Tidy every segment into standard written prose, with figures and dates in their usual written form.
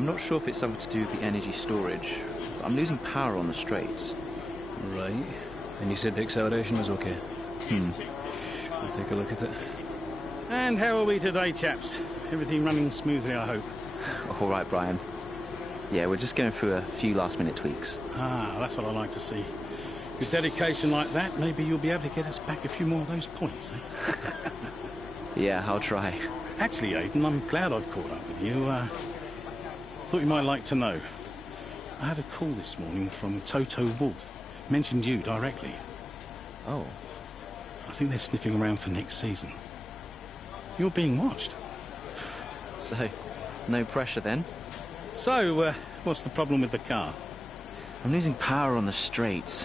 I'm not sure if it's something to do with the energy storage, but I'm losing power on the straights. Right. And you said the acceleration was okay? I'll take a look at it. And how are we today, chaps? Everything running smoothly, I hope. All right, Brian. Yeah, we're just going through a few last-minute tweaks. Ah, that's what I like to see. With dedication like that, maybe you'll be able to get us back a few more of those points, eh? Yeah, I'll try. Actually, Aiden, I'm glad I've caught up with you. Thought you might like to know. I had a call this morning from Toto Wolff. Mentioned you directly. Oh. I think they're sniffing around for next season. You're being watched. So, no pressure then? So, what's the problem with the car? I'm losing power on the straights.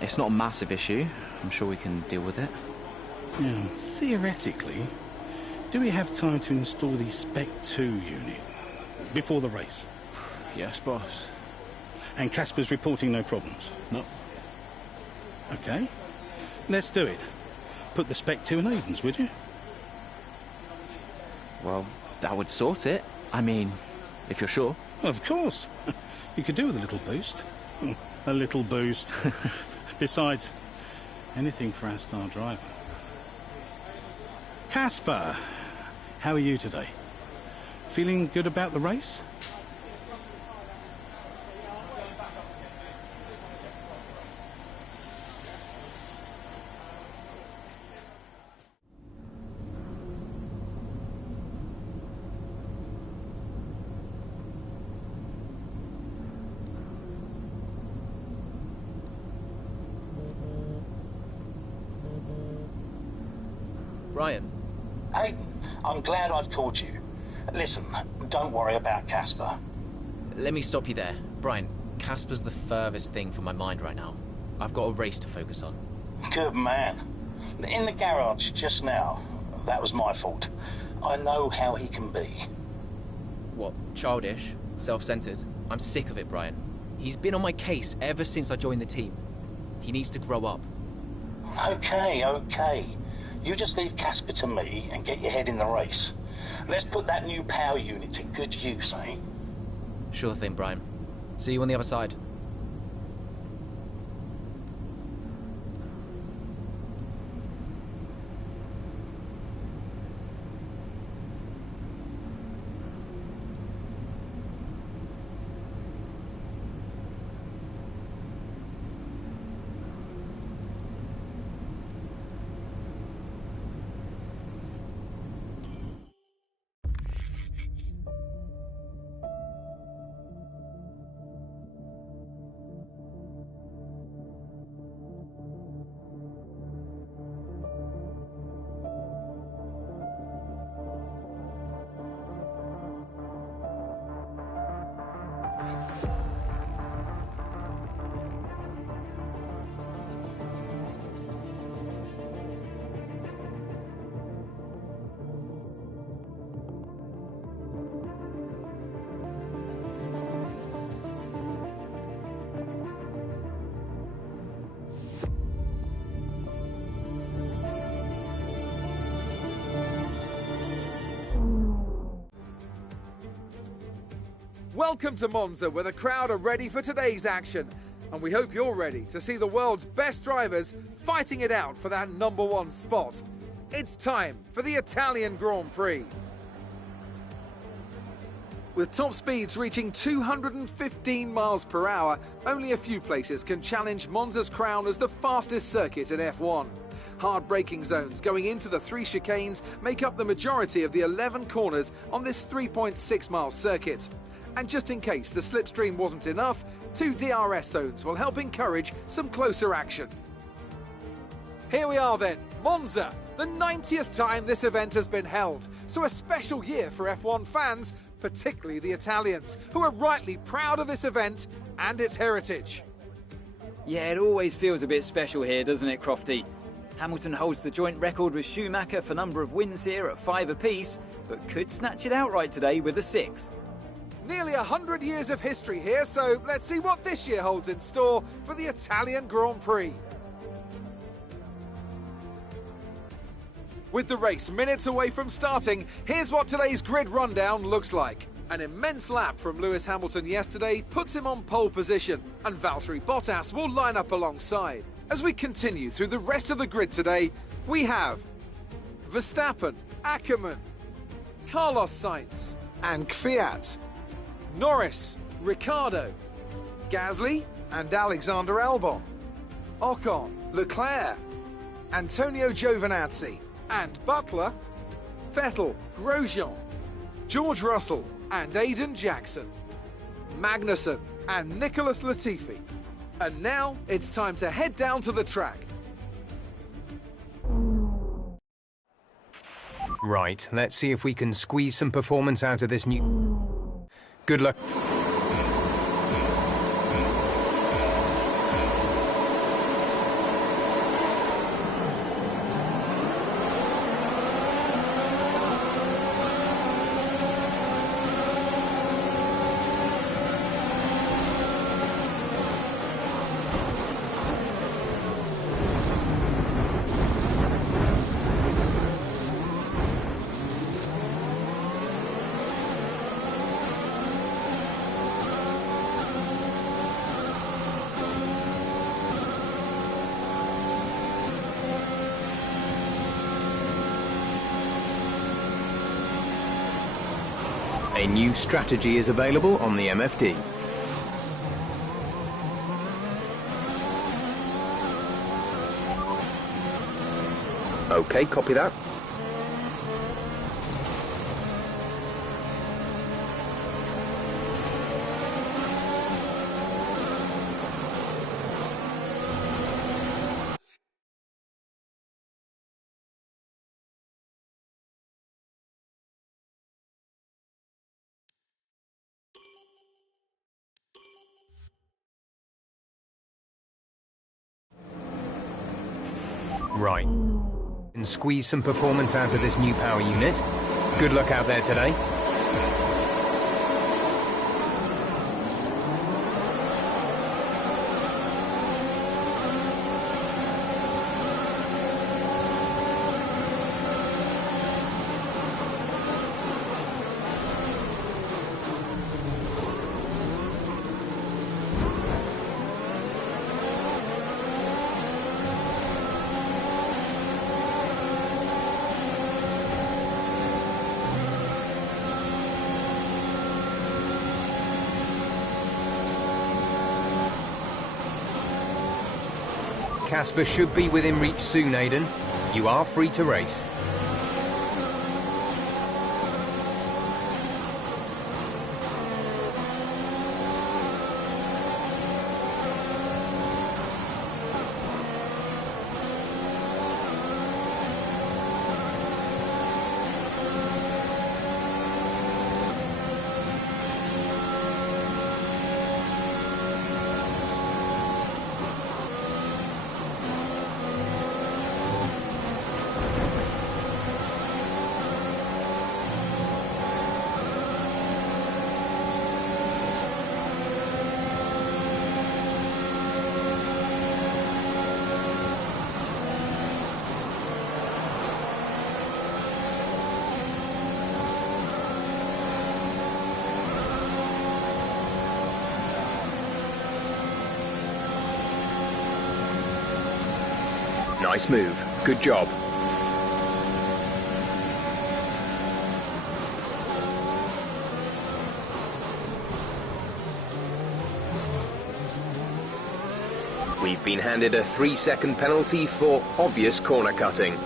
It's not a massive issue. I'm sure we can deal with it. Yeah, theoretically, do we have time to install the Spec 2 unit before the race? Yes, boss. And Casper's reporting no problems? No. Okay. Let's do it. Put the Spec 2 in Aiden's, would you? Well, that would sort it. I mean, if you're sure. Of course. You could do with a little boost. A little boost. Besides, anything for our star driver. Casper, how are you today? Feeling good about the race? Ryan. Aiden, I'm glad I've called you. Listen, don't worry about Casper. Let me stop you there. Brian, Casper's the furthest thing from my mind right now. I've got a race to focus on. Good man. In the garage just now, that was my fault. I know how he can be. What, childish? Self-centered? I'm sick of it, Brian. He's been on my case ever since I joined the team. He needs to grow up. Okay. You just leave Casper to me and get your head in the race. Let's put that new power unit to good use, eh? Sure thing, Brian. See you on the other side. Welcome to Monza, where the crowd are ready for today's action. And we hope you're ready to see the world's best drivers fighting it out for that #1 spot. It's time for the Italian Grand Prix. With top speeds reaching 215 miles per hour, only a few places can challenge Monza's crown as the fastest circuit in F1. Hard braking zones going into the 3 chicanes make up the majority of the 11 corners on this 3.6-mile circuit. And just in case the slipstream wasn't enough, 2 DRS zones will help encourage some closer action. Here we are then, Monza, the 90th time this event has been held. So a special year for F1 fans, particularly the Italians, who are rightly proud of this event and its heritage. Yeah, it always feels a bit special here, doesn't it, Crofty? Hamilton holds the joint record with Schumacher for number of wins here at 5 apiece, but could snatch it outright today with a 6. Nearly 100 years of history here, so let's see what this year holds in store for the Italian Grand Prix. With the race minutes away from starting, here's what today's grid rundown looks like. An immense lap from Lewis Hamilton yesterday puts him on pole position, and Valtteri Bottas will line up alongside. As we continue through the rest of the grid today, we have Verstappen, Ackermann, Carlos Sainz and Kvyat, Norris, Ricciardo, Gasly and Alexander Albon, Ocon, Leclerc, Antonio Giovinazzi and Butler, Vettel, Grosjean, George Russell and Aiden Jackson, Magnussen and Nicholas Latifi. And now it's time to head down to the track. Right, let's see if we can squeeze some performance out of this new... Good luck. A new strategy is available on the MFD. Okay, copy that. Right. And squeeze some performance out of this new power unit. Good luck out there today. Casper should be within reach soon, Aiden. You are free to race. Nice move. Good job. We've been handed a 3-second penalty for obvious corner cutting.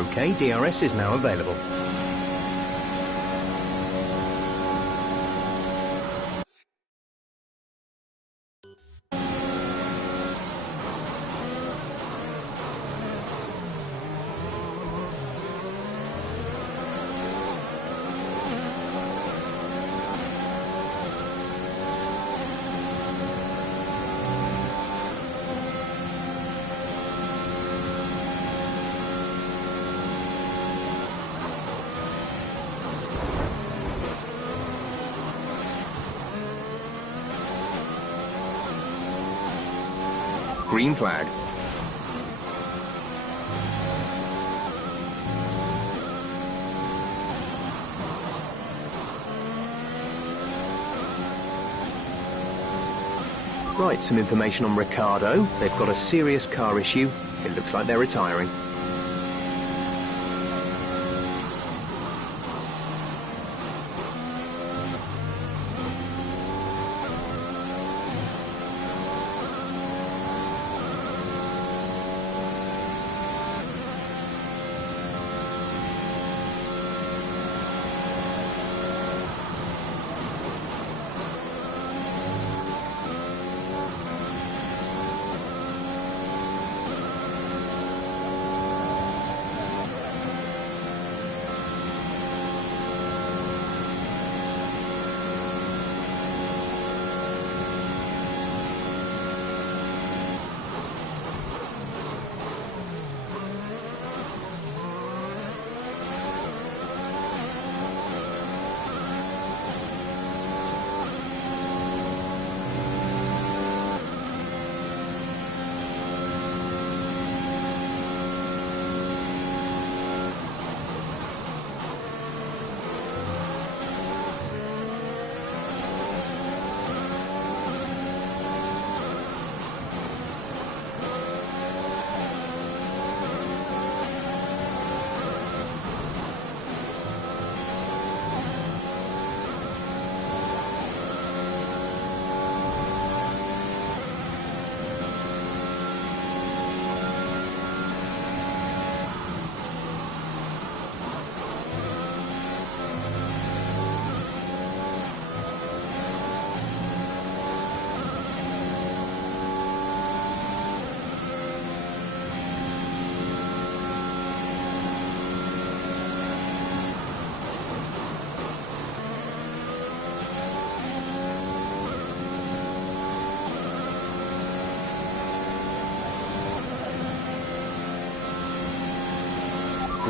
OK, DRS is now available. Green flag. Right, some information on Ricardo. They've got a serious car issue. It looks like they're retiring.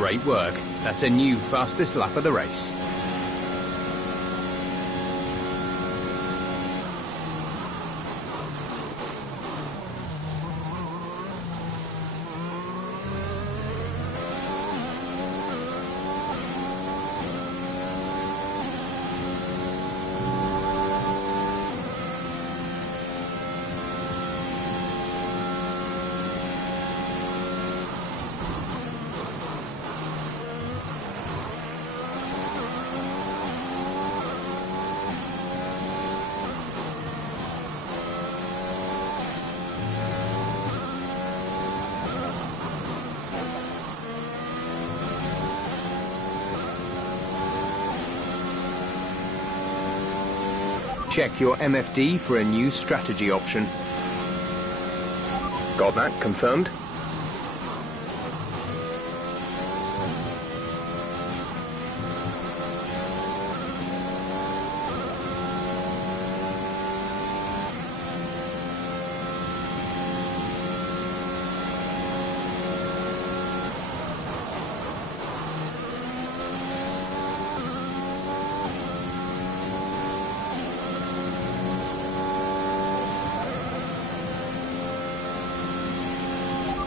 Great work. That's a new fastest lap of the race. Check your MFD for a new strategy option. Got that confirmed?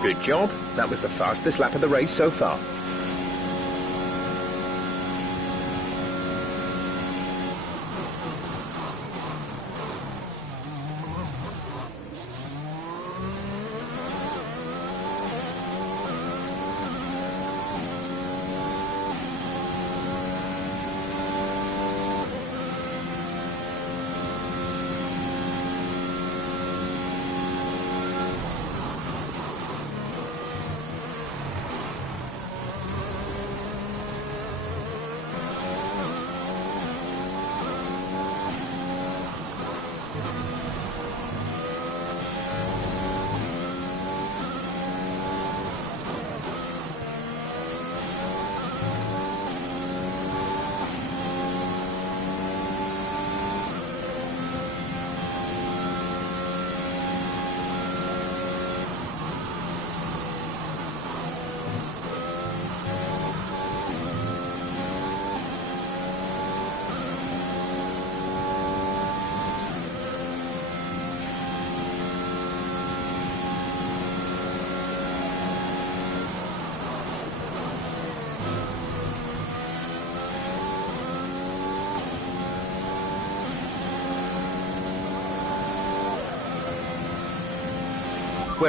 Good job. That was the fastest lap of the race so far.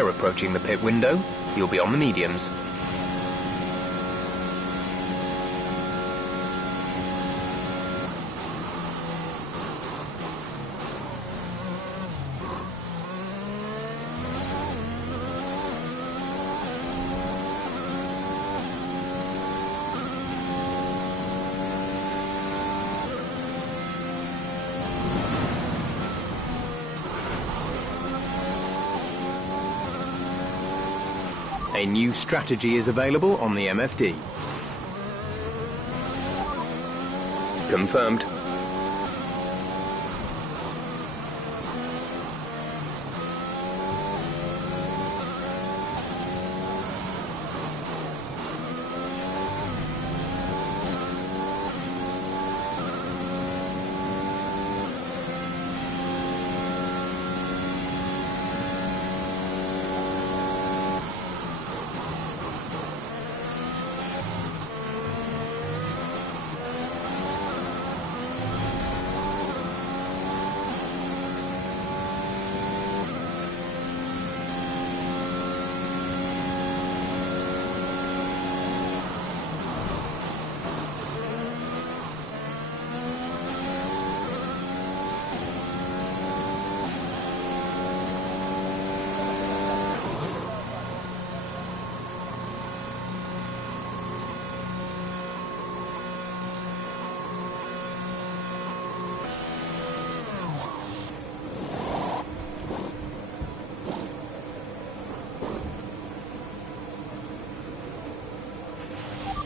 we're approaching the pit window, you'll be on the mediums. A new strategy is available on the MFD. Confirmed.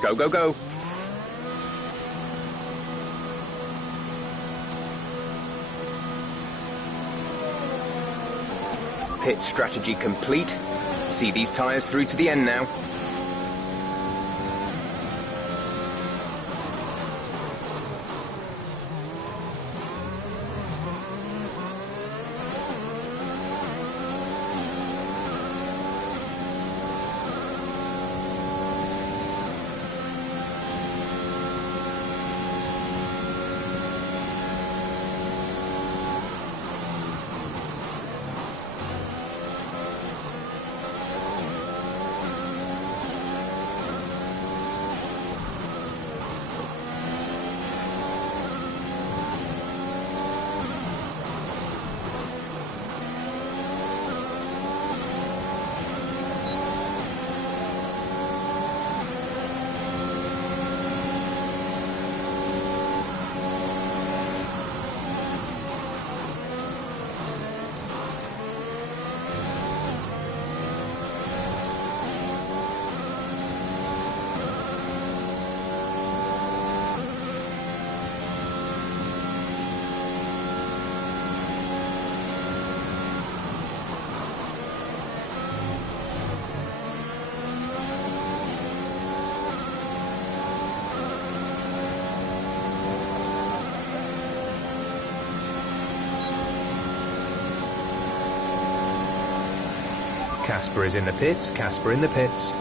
Go, go, go. Pit strategy complete. See these tyres through to the end now. Casper is in the pits, Casper in the pits.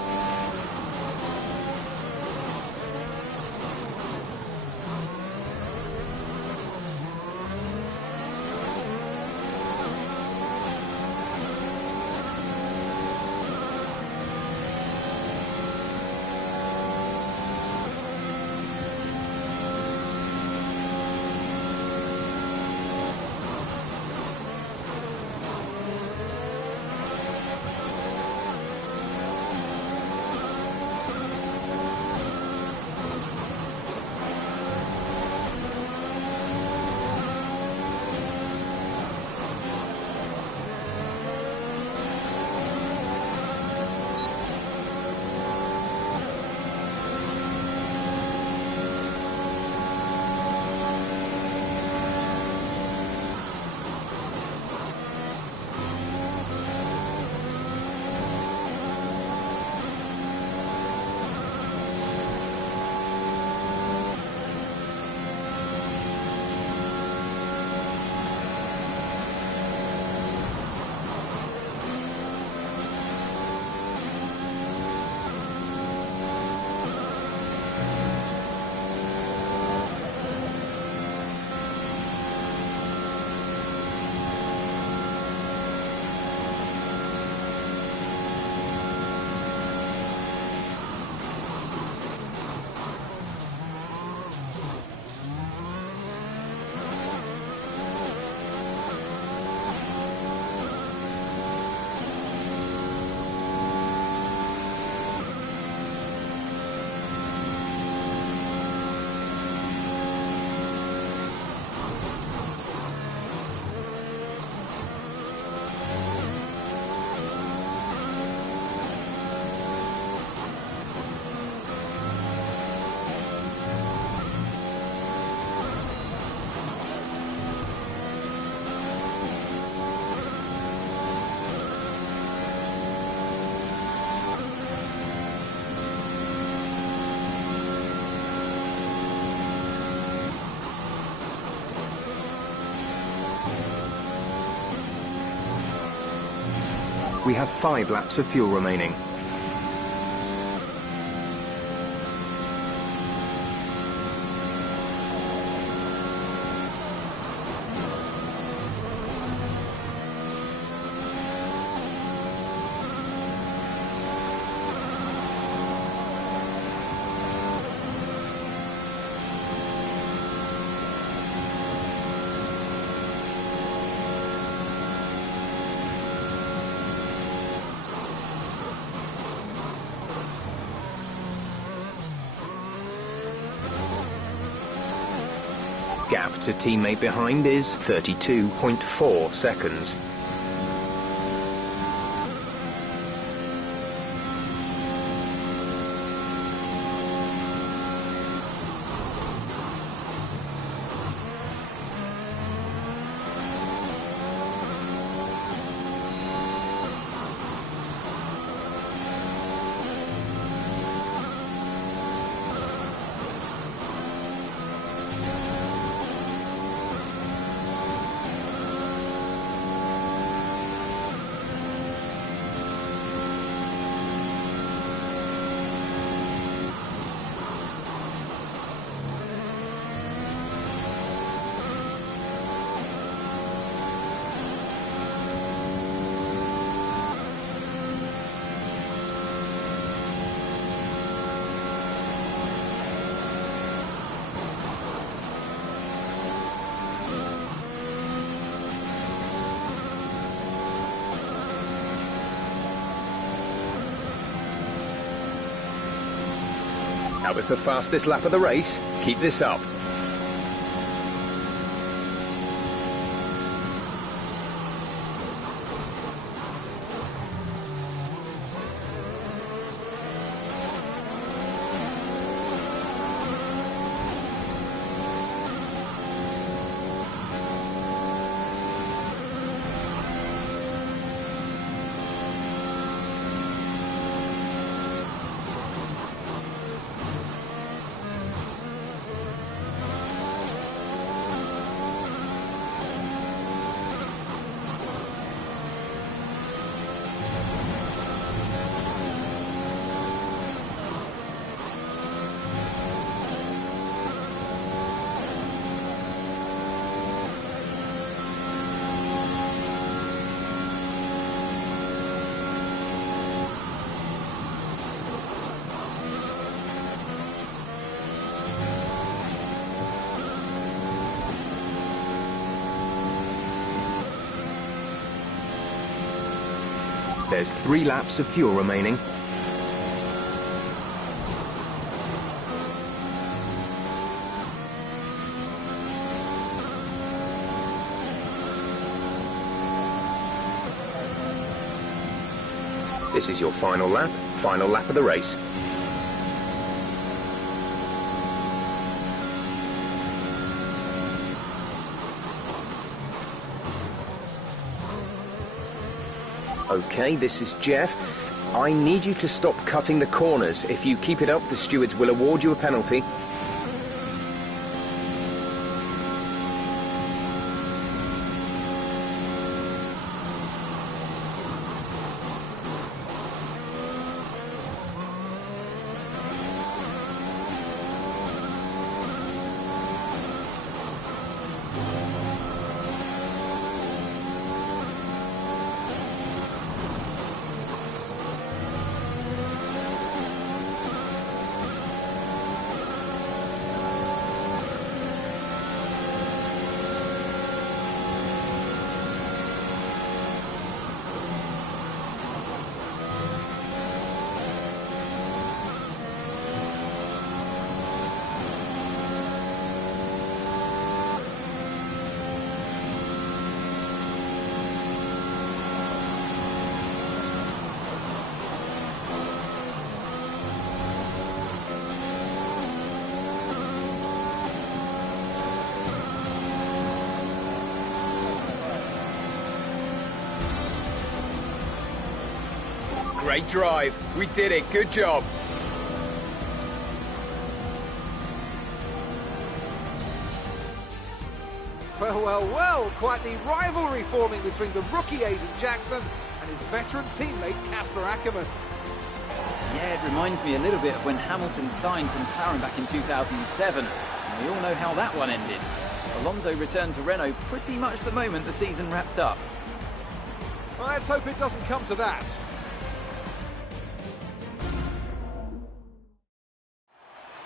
We have 5 laps of fuel remaining. Gap to teammate behind is 32.4 seconds. That was the fastest lap of the race. Keep this up. There's 3 laps of fuel remaining. This is your final lap of the race. Okay, this is Jeff. I need you to stop cutting the corners. If you keep it up, the stewards will award you a penalty. Great drive. We did it. Good job. Well, well, well, quite the rivalry forming between the rookie Aiden Jackson and his veteran teammate Casper Ackerman. Yeah, it reminds me a little bit of when Hamilton signed from McLaren back in 2007. And we all know how that one ended. Alonso returned to Renault pretty much the moment the season wrapped up. Well, let's hope it doesn't come to that.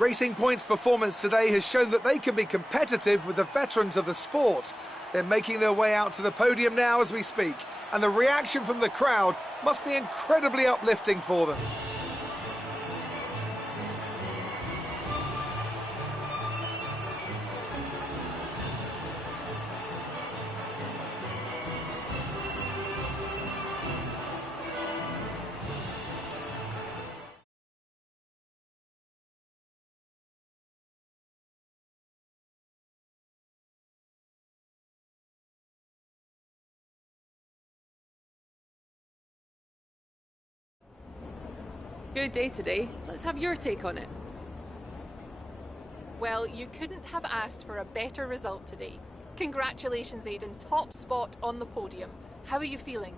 Racing Point's performance today has shown that they can be competitive with the veterans of the sport. They're making their way out to the podium now as we speak, and the reaction from the crowd must be incredibly uplifting for them. Good day today. Let's have your take on it. Well, you couldn't have asked for a better result today. Congratulations, Aiden. Top spot on the podium. How are you feeling?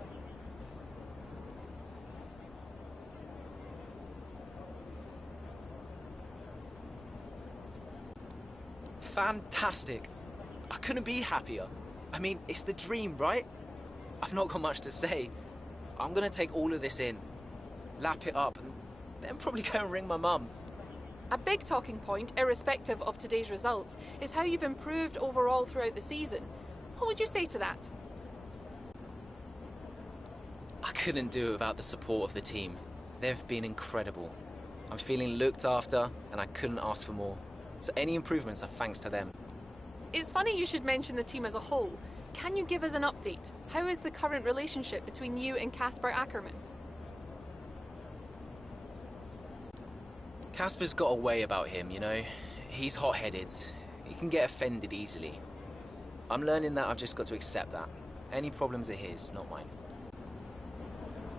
Fantastic. I couldn't be happier. I mean, it's the dream, right? I've not got much to say. I'm gonna take all of this in, lap it up, and then probably go and ring my mum. A big talking point, irrespective of today's results, is how you've improved overall throughout the season. What would you say to that? I couldn't do it without the support of the team. They've been incredible. I'm feeling looked after, and I couldn't ask for more. So any improvements are thanks to them. It's funny you should mention the team as a whole. Can you give us an update? How is the current relationship between you and Casper Ackerman? Casper's got a way about him, you know. He's hot-headed. He can get offended easily. I'm learning that I've just got to accept that. Any problems are his, not mine.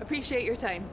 Appreciate your time.